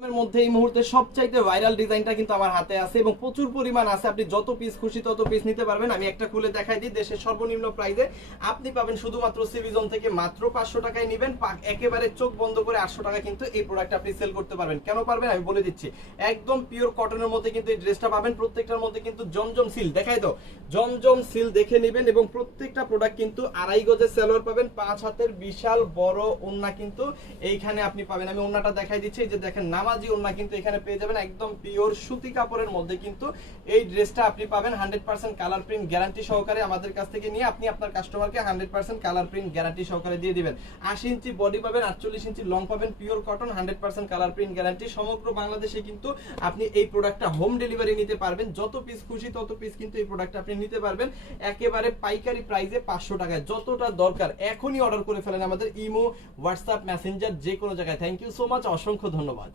এর মধ্যে এই মুহূর্তে সবচাইতে ভাইরাল ডিজাইনটা কিন্তু আমার হাতে আছে এবং প্রচুর পরিমাণ আছে। আপনি যত পিস খুশি তত পিস নিতে পারবেন। আমি একটা খুলে দেখাই দিই। দেশের সর্বনিম্ন প্রাইসে আপনি পাবেন শুধুমাত্র সিভিজন থেকে মাত্র 500 টাকায় নেবেন। একেবারে চোখ বন্ধ করে 800 টাকা কিন্তু এই প্রোডাক্ট আপনি সেল করতে পারবেন। কেন পারবেন আমি বলে দিচ্ছি। একদম পিওর কটনের মধ্যে কিন্তু এই ড্রেসটা পাবেন। প্রত্যেকটার মধ্যে কিন্তু জমজম সিল দেখাই দাও, জমজম সিল দেখে নেবেন এবং প্রত্যেকটা প্রোডাক্ট কিন্তু 2.5 গজের সালোয়ার পাবেন, 5 হাতের বিশাল বড় ওন্না কিন্তু এইখানে আপনি পাবেন। আমি ওন্নাটা দেখাই দিচ্ছি। এই যে দেখেন নামাজি ওন্না কিন্তু এখানে পেয়ে যাবেন। একদম পিওর সুতি কাপড়ের মধ্যে কিন্তু এই ড্রেসটা আপনি পাবেন 100% কালার প্রিন্ট গ্যারান্টি সহকারে। আমাদের কাছ থেকে নিয়ে আপনি আপনার কাস্টমারকে 100% কালার প্রিন্ট গ্যারান্টি সহকারে দিয়ে দিবেন। 80 ইঞ্চি বডি পাবেন, 48 ইঞ্চি লং পাবেন, pure cotton, 100% colour print guarantee. সমগ্র বাংলাদেশে কিন্তু আপনি এই প্রোডাক্টটা হোম ডেলিভারি নিতে পারবেন। যত পিস খুশি তত পিস কিন্তু এই প্রোডাক্টটা আপনি নিতে পারবেন একেবারে পাইকারি প্রাইসে 500 টাকায়। যতটা দরকার এখনই অর্ডার করে ফেলেন আমাদের ইমো, হোয়াটসঅ্যাপ, মেসেঞ্জার যে কোনো জায়গায়। থ্যাংক ইউ সো মাচ, অসংখ্য ধন্যবাদ।